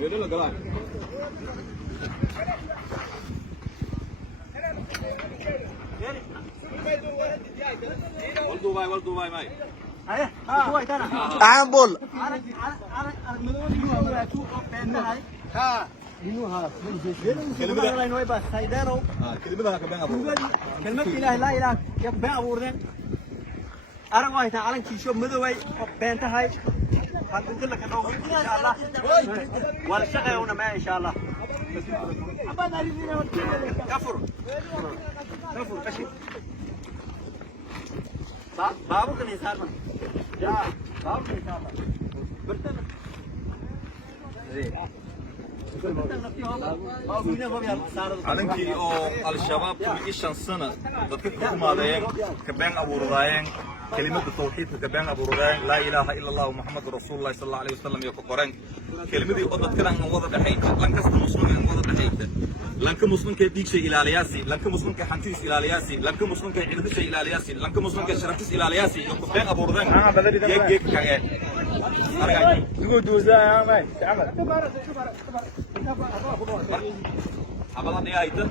Ini lah galan. Wal Dubai mai. Ambul. Kelima nak bang abu. كلمة إله لا إله يبقى أبوردن أنا واحد تعالى كيشوف مدوي بنت هاي هتقول لك أنا إن شاء الله ولا شقة هنا ما إن شاء الله كفر كفر كشي بابو كن إنسان من يا بابو كن إنسان برتن Aninkii oo al-shabaab tumigi 5 sano dadka ku xumaadeen ka been abuurayeen kelimada tawxiidka ka been abuurayeen laa ilaaha illa allah muhammadur rasuulullaahi sallallahu alayhi wasallam iyo ku qoreen kelimadii oo dadka aan wada dhaxayn lan kasta muslimin wada dhaxayn lanka muslimka diigsha ilaaliyaasi lanka muslimka xantiis ilaaliyaasi lanka muslimka cidisha ilaaliyaasi lanka muslimka sharaftiis ilaaliyaasi iyo ku been abuurayeen geeg kage argay Dugu duusaa may. Amal. abadan ay aytan